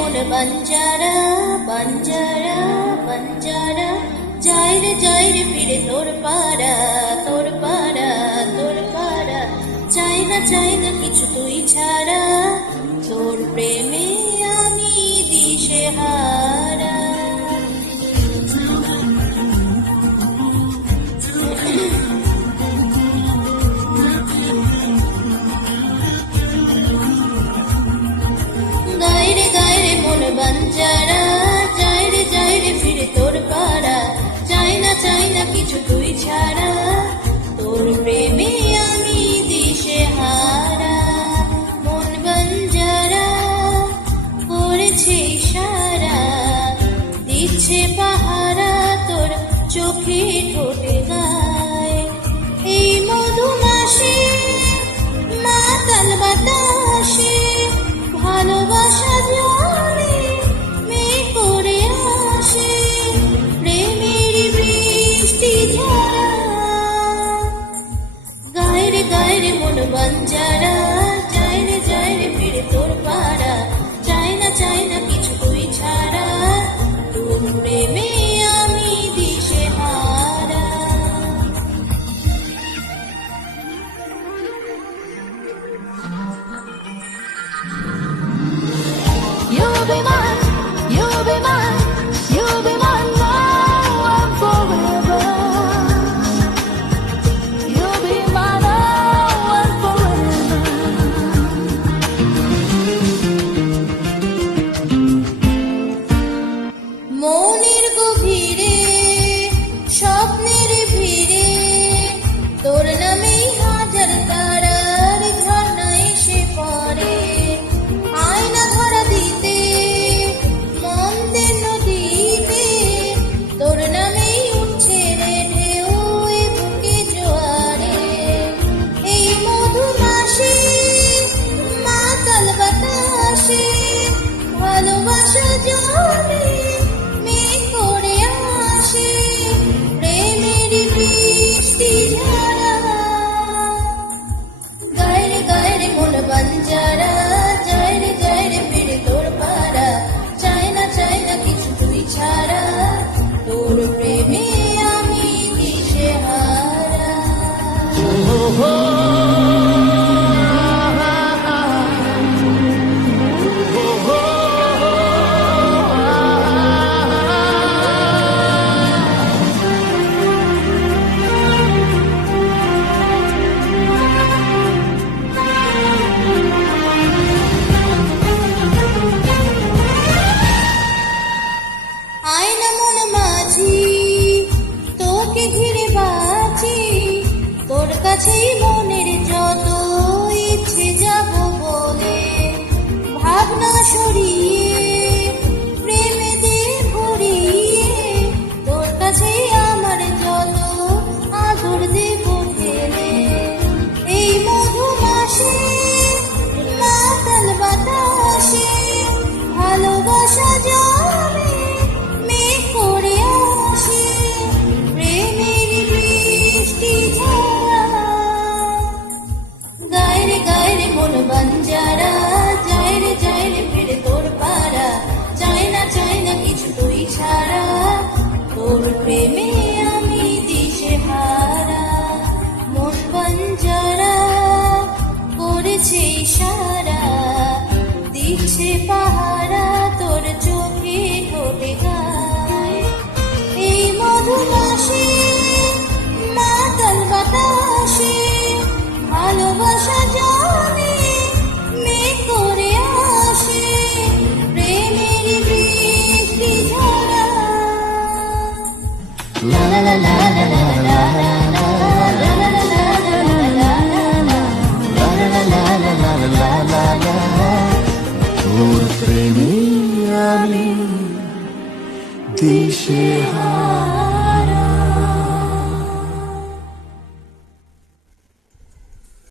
মন বাঞ্জারা বাঞ্জারা বাঞ্জারা যাই রে ফিরে তোর পাড়া তোর পাড়া তোর পাড়া চাই না কিছু তুই ছাড়া তোর প্রেমে আমি দিশেহারা গায় রে মন বাঞ্জারা যাই রে ফিরে তোর পাড়া চাই না কিছু তুই ছাড়া তোর প্রেমে আমি দিশেহারা মন বাঞ্জারা করেছে ইশারা দিচ্ছে পাহারা তোর চোখে ঠোঁটে গায় এই মধুমাসে মাতাল বাতাসে ভালোবাসা জলে মেঘ করে আসে প্রেমের বৃষ্টি ঝরা গায় রে মন বাঞ্জারা যাই রে ফিরে তোর পাড়া চাই না কিছু তুই ছাড়া তোর প্রেমে আমি দিশেহারা You'll be mine, you'll be mine, you'll be mine now and forever. You'll be mine now and forever. মনের গভীরে স্বপ্নের ভিড়ে তোর নামেই হাজার তারার ঝর্ণা এসে পড়ে আয়না ধরা দিতে মন্দের নদীতে তোর নামেই উঠছে রে ঢেউ এ বুকে জোয়ারে এই মধুমাসে মাতাল বাতাসে ভালোবাসা জলে মেঘ করে আসে প্রেমের বৃষ্টি ঝরা গায় রে মন বাঞ্জারা যাই রে ফিরে তোর পাড়া চাই না কিছু তুই ছাড়া তোর প্রেমে আমি দিশেহারা আয়না মন মাঝি তোকে ঘিরে বাঁচি তোর কাছেই মনের যত ইচ্ছে যাব বলে ভাবনা সরিয়ে প্রেমে দে ভরিয়ে তোর কাছেই আমার যত আদর দেব ফেলে এই মধুমাসে মাতাল বাতাসে ভালোবাসা জলে মেঘ করে আসে প্রেমের বৃষ্টি ঝরা গায় রে মন বাঞ্জারা যাই রে ফিরে তোর পাড়া চাই না কিছু তুই ছাড়া তোর প্রেমে আমি দিশেহারা মন বাঞ্জারা করেছে ইশারা দিচ্ছে পাহারা তোর চোখে ঠোঁটে গায় এই মধুমাসে মাতাল বাতাসে ভালোবাসা জলে মেঘ করে আসে প্রেমের বৃষ্টি ঝরা লা লা লা লা লা লা লা লা লা লা লা লা লা লা তোর প্রেমে আমি দিশেহারা।